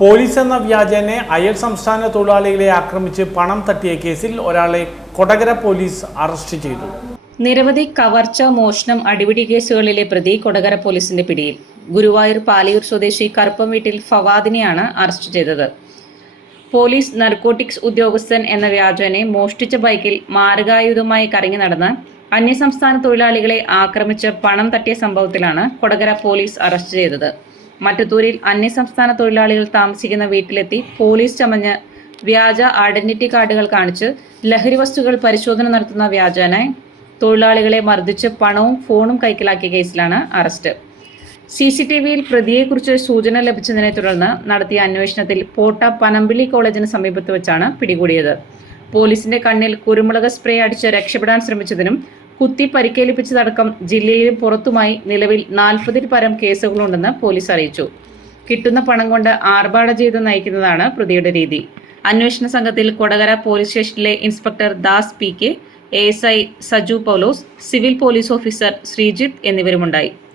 Police എന്ന വ്യാജേന അയൽ സംസ്ഥാന തൊഴിലാളികളെ ആക്രമിച്ച് പണം തട്ടിയ കേസിൽ ഒരാളെ കൊടകര പോലീസ് അറസ്റ്റ് ചെയ്തു. നിരവധി കവർച്ച, മോഷണം, അടിപിടി കേസുകളിലെ പ്രതി കൊടകര പോലീസിന്റെ പിടിയിൽ. ഗുരുവായൂർ പാലിയൂർ സ്വദേശി കറുപ്പം വീട്ടിൽ ഫവാദിനെയാണ് അറസ്റ്റ് ചെയ്തത്. പോലീസ് നർക്കോട്ടിക്സ് ഉദ്യോഗസ്ഥൻ എന്ന വ്യാജേന മോഷ്ടിച്ച ബൈക്കിൽ മാരകായുധവുമായി കറങ്ങി നടന്ന് അന്യസംസ്ഥാന തൊഴിലാളികളെ ആക്രമിച്ച് പണം തട്ടിയ സംഭവത്തിലാണ് കൊടകര പോലീസ് അറസ്റ്റ് ചെയ്തത്. മറ്റത്തൂരിൽ അന്യസംസ്ഥാന തൊഴിലാളികൾ താമസിക്കുന്ന വീട്ടിലെത്തി പോലീസ് ചമഞ്ഞ് വ്യാജ ഐഡന്റിറ്റി കാർഡുകൾ കാണിച്ച് ലഹരി വസ്തുക്കൾ പരിശോധന നടത്തുന്ന വ്യാജേന തൊഴിലാളികളെ മർദ്ദിച്ച് പണവും ഫോണും കൈക്കലാക്കിയ കേസിലാണ് അറസ്റ്റ്. CCTVയിൽ പ്രതിയെക്കുറിച്ച് സൂചന ലഭിച്ചതിനെ തുടർന്ന് നടത്തിയ അന്വേഷണത്തിൽ പോട്ട പനമ്പിള്ളി കോളേജിന് സമീപത്ത് വെച്ചാണ് പിടികൂടിയത്. പോലീസിന്റെ കണ്ണിൽ കുരുമുളക് സ്പ്രേ അടിച്ച് രക്ഷപ്പെടാൻ ശ്രമിച്ചതിനും കുത്തി പരിക്കേൽപ്പിച്ചതടക്കം ജില്ലയിലും പുറത്തുമായി നിലവിൽ 40-ൽ പരം കേസുകളുണ്ടെന്ന് പോലീസ് അറിയിച്ചു. കിട്ടുന്ന പണം കൊണ്ട് ആർഭാട ജീവിതം നയിക്കുന്നതാണ് പ്രതിയുടെ രീതി. അന്വേഷണ സംഘത്തിൽ കൊടകര പോലീസ് സ്റ്റേഷനിലെ inspector Das PK, ASI Saju Paulose, civil police officer Sreejith എന്നിവരുമുണ്ടായി.